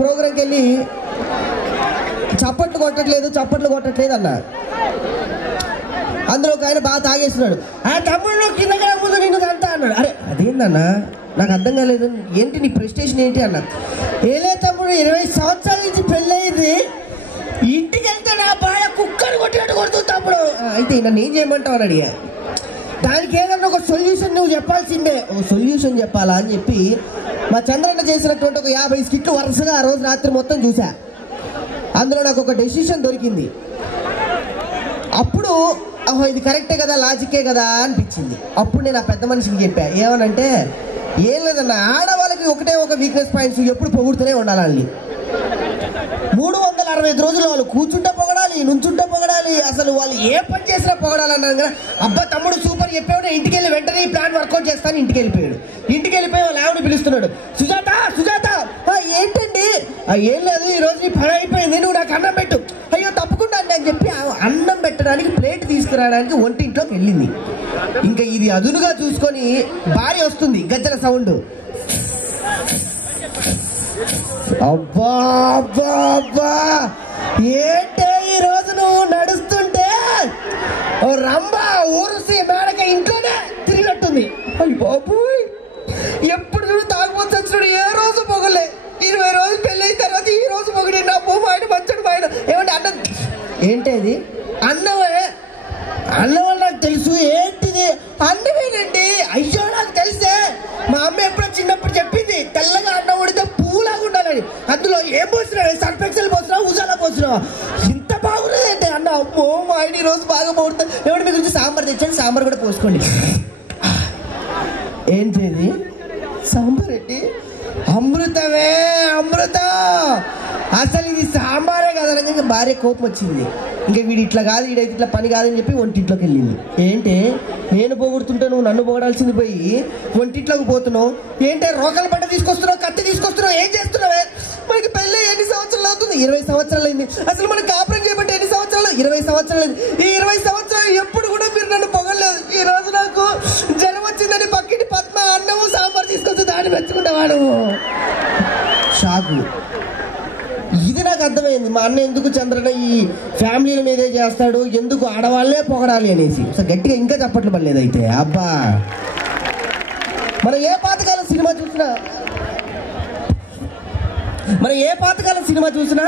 ప్రోగ్రాంకి వెళ్ళి చప్పట్లు కొట్టట్లేదు అన్న. అందులో ఒక ఆయన బాగా తాగేస్తున్నాడు. ఆ తమ్ముడు కిందగా ముందు నిన్ను అంతా అన్నాడు. అరే అదేందన్నా నాకు అర్థం కాలేదు, ఏంటి నీ ప్రెస్టేషన్ ఏంటి అన్న. ఏలే తమ్ముడు 20 సంవత్సరాల నుంచి పెళ్ళయింది, ఇంటికి వెళ్తే నా బాయ కుక్కని కొట్టినట్టు కొడుతుంది తమ్ముడు. అయితే నన్ను ఏం చేయమంటావు అని అడిగా. దానికి ఏదన్నా ఒక సొల్యూషన్ నువ్వు చెప్పాల్సిందే. ఓ సొల్యూషన్ చెప్పాలా అని చెప్పి మా చంద్రన్న చేసినటువంటి ఒక 50 స్కిట్లు వరుసగా ఆ రోజు రాత్రి మొత్తం చూసా. అందులో నాకు ఒక డెసిషన్ దొరికింది. అప్పుడు ఇది కరెక్టే కదా, లాజికే కదా అనిపించింది. అప్పుడు నేను ఆ పెద్ద మనిషికి చెప్పా, ఏమనంటే ఏం లేదన్న, ఆడవాళ్ళకి ఒకటే ఒక వీక్నెస్ పాయింట్స్ ఎప్పుడు పొగుడుతూనే ఉండాలని. 365 రోజులు వాళ్ళు కూర్చుంటే పొగడాలి, నుంచుంటే పొగడాలి, అసలు వాళ్ళు ఏ పని చేసినా పొగడాలన్నారు కదా. అబ్బా తమ్ముడు సూపర్ చెప్పావు, ఇంటికి వెళ్ళి వెంటనే ఈ ప్లాన్ వర్కౌట్ చేస్తాను. ఇంటికి వెళ్ళిపోయి వాళ్ళ ఆవిడ పిలుస్తున్నాడు. సుజాత ఏంటండి? ఏం లేదు, ఈ రోజు నీ పని అయిపోయింది, నువ్వు నాకు అన్నం పెట్టు. అయ్యో తప్పకుండా అండి అని చెప్పి అన్నం పెట్టడానికి ప్లేట్ తీసుకురావడానికి వంటింట్లోకి వెళ్ళింది. ఇంకా ఇది అదునుగా చూసుకొని భార్య వస్తుంది, గజ్జల సౌండ్. అబ్బా అబ్బా అబ్బా ఏంటే ఈ రోజు నువ్వు నడుస్తుంటే రంభ ఊరుసి మేడక ఇంట్లోనే తిరిగినట్టుంది. అయ్యి బాబోయ్, ఎప్పుడు చూడు తాగుబోతు వచ్చినాడు, ఏ రోజు పొగలే. 20 రోజులు పెళ్ళి అయిన తర్వాత ఈ రోజు పొగడి నా పో ఆయన మంచడు ఆయన ఏమంటే అన్నం. ఏంటి అది? అన్నమే. అన్నం వల్ల నాకు తెలుసు. ఏంటిది? అన్నమేనండి. అయ్యో నాకు తెలిసే, మా అమ్మ ఎప్పుడో చిన్నప్పుడు చెప్పింది, తెల్లగా అన్నం ఉడితే పూలాగా ఉండాలని. అందులో ఏం పోసినావు? సర్ఫెక్సల్ పోసినావు, ఉజాలా పోసినావా? ఇంత బాగున్నదంటే అన్న. అమ్మో మా ఆయన ఈ రోజు బాగా బాగుంటుంది. ఏమంటే మీ గురించి సాంబార్ తెచ్చండి, సాంబార్ కూడా పోసుకోండి. ఏంటి సాంబార్? ఏంటి? అమృతమే, అమృతం. అసలు ఇది సాంబారే కదనగా భార్య కోపం వచ్చింది. ఇంకా వీడు ఇట్లా కాదు, వీడైతే ఇట్లా పని కాదని చెప్పి వంటింట్లోకి వెళ్ళింది. ఏంటి నేను పొగుడుతుంటే నువ్వు నన్ను పొగడాల్సింది పోయి వంటింట్లోకి పోతున్నావు ఏంటి? రోకల పంట తీసుకొస్తున్నావు, కత్తి తీసుకొస్తున్నావు, ఏం చేస్తున్నావే? మనకి పెళ్ళి ఎన్ని సంవత్సరాలు అవుతుంది? 20 సంవత్సరాలు అయింది. అసలు మనకి కాపురం చేయబట్టి ఎన్ని సంవత్సరాలు? 20 సంవత్సరాలు అయింది. ఈ 20 సంవత్సరాలు ఎప్పుడు కూడా మీరు నన్ను పొగడలేదు. ఈ రోజు నాకు జనం వచ్చిందని పక్కింటి పద్మ అన్నము సాంబార్ తీసుకొచ్చి దాన్ని మెచ్చుకుంటావాడు. షాకు. ఇది నాకు అర్థమైంది, మా అన్న ఎందుకు చంద్రన్న ఈ ఫ్యామిలీల మీదే చేస్తాడు, ఎందుకు ఆడవాళ్లే పొగడాలి అనేసి. అసలు గట్టిగా ఇంకా చప్పట్లు పడలేదు. అయితే అబ్బా, మనం ఏ పాతకాలం సినిమా చూసినా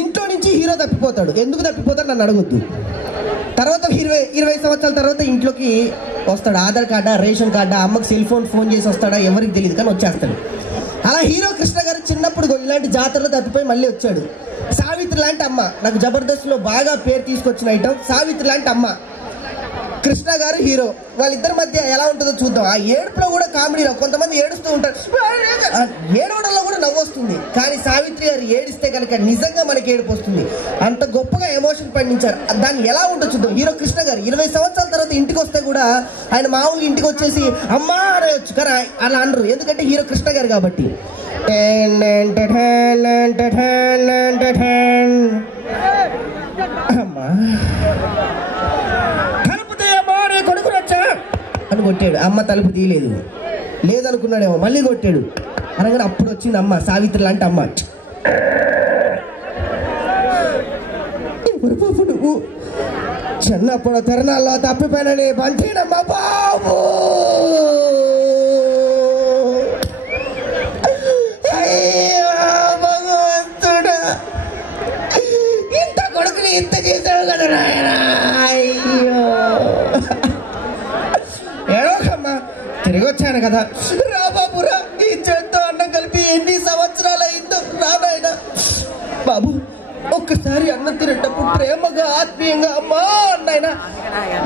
ఇంట్లో నుంచి హీరో తప్పిపోతాడు. ఎందుకు తప్పిపోతాడు నన్ను అడగొద్దు. తర్వాత 20 సంవత్సరాల తర్వాత ఇంట్లోకి వస్తాడు. ఆధార్ కార్డా, రేషన్ కార్డా, అమ్మకి సెల్ ఫోన్ చేసి వస్తాడా ఎవరికి తెలియదు, కానీ వచ్చేస్తాడు. అలా హీరో కృష్ణ గారు చిన్నప్పుడు ఇలాంటి జాతరలో తప్పిపోయి మళ్ళీ వచ్చాడు. సావిత్రి లాంటి అమ్మ, నాకు జబర్దస్త్లో బాగా పేరు తీసుకొచ్చిన ఐటమ్ సావిత్రి లాంటి అమ్మ. కృష్ణ గారు హీరో, వాళ్ళిద్దరి మధ్య ఎలా ఉంటుందో చూద్దాం. ఆ ఏడుపులో కూడా కామెడీలో కొంతమంది ఏడుస్తూ ఉంటారు, ఏడవడంలో కూడా నవ్వు వస్తుంది. కానీ సావిత్రి గారు ఏడిస్తే కనుక నిజంగా మనకి ఏడుపు వస్తుంది. అంత గొప్పగా ఎమోషన్ పండించారు. దాన్ని ఎలా ఉంటుందో చూద్దాం. హీరో కృష్ణ గారు 20 సంవత్సరాల తర్వాత ఇంటికి వస్తే కూడా ఆయన మామూలుగా ఇంటికి వచ్చేసి అమ్మా అనవచ్చు, కానీ అలా అనరు, ఎందుకంటే హీరో కృష్ణ గారు కాబట్టి. అమ్మా అని కొట్టాడు. అమ్మ తలుపు తీయలేదు, లేదనుకున్నాడేమో, మళ్ళీ కొట్టాడు. అనగానే అప్పుడు వచ్చింది అమ్మ, సావిత్రి లాంటి అమ్మ. నువ్వు చిన్నప్పుడు తిరణాల్లో తప్పిపోయినని పంచేనమ్మా బాబు. భగవంతుడా, ఇంత కొడుకుని ఇంత చేశాడు కదా నాయన. అయ్యో ఏడోకమ్మా, తిరిగి వచ్చాను కదా. రా బాబు రా, ఈ చేత్తో అన్నం కలిపి ఎన్ని సంవత్సరాలు అయిందో. రానాయన బాబు, ఒక్కసారి అన్నం తినేటప్పుడు ప్రేమగా ఆత్మీయంగా అమ్మా అన్నాయన.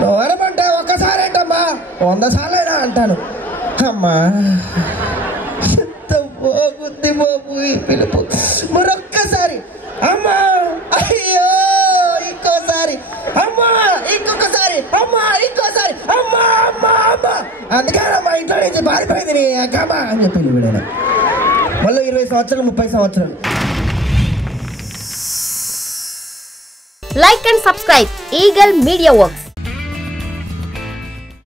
నువ్వు అనమంటే ఒక్కసారి ఏంటమ్మా, 100 సార్లైనా అంటాను. అమ్మా ఎంత బాగుంది బాబు ఈ పిలుపు. మరొక్కసారి అమ్మా, అయ్యో ఇంకోసారి అమ్మా, ఇంకొకసారి అమ్మా, ఇంకోసారి అమ్మా అమ్మా అమ్మా. అందుకని మా ఇంట్లో నుంచి పారిపోయింది నీ అక్కమ్మ అని చెప్పింది వీడైనా. మళ్ళీ 20 సంవత్సరాలు 30 సంవత్సరాలు. Like and subscribe Eagle Media Works.